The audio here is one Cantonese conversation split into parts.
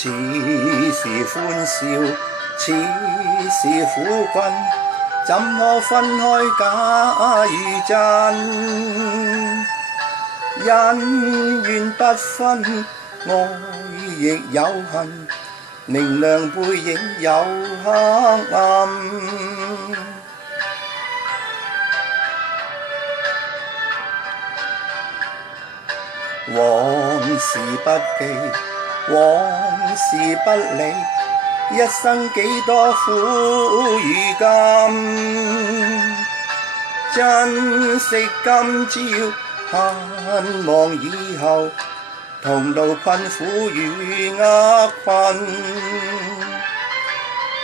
似是歡笑，似是苦困，怎可分開假與真？恩怨不分，愛亦有恨，明亮背影有黑暗。往事不記，往事不理，一生幾多苦與甘。珍惜今朝，盼望以後，同渡困苦與厄困。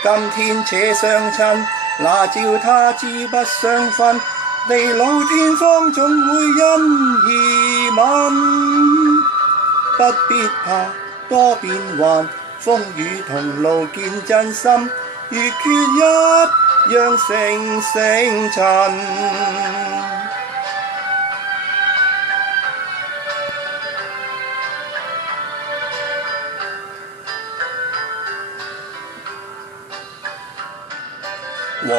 今天且相親，那照他朝不相分，地老天荒總會因而泯。不必怕多變幻，風雨同路見真心，如缺一樣成塵。往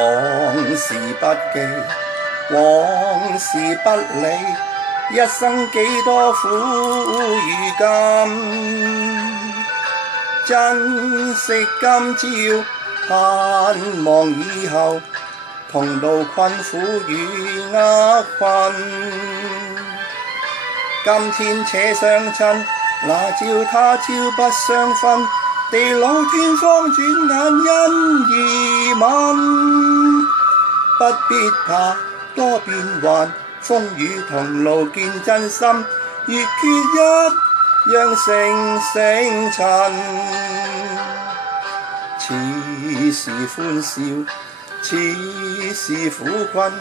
事不記，往事不理，一生幾多苦與甘。珍惜今朝，盼望以後，同渡困苦與厄困。今天且相親，那照他朝不相分，地老天荒轉眼因而泯。不必怕多變幻，風雨同路見真心，如缺一樣成塵。似是歡笑，似是苦困，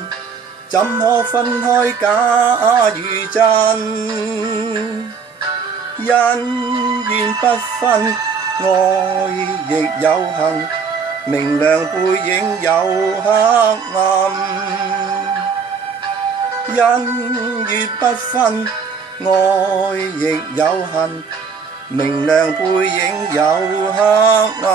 怎可分開假與真？恩怨不分，愛亦有恨，明亮背影有黑暗。恩怨不分，愛亦有恨，明亮背影有黑暗。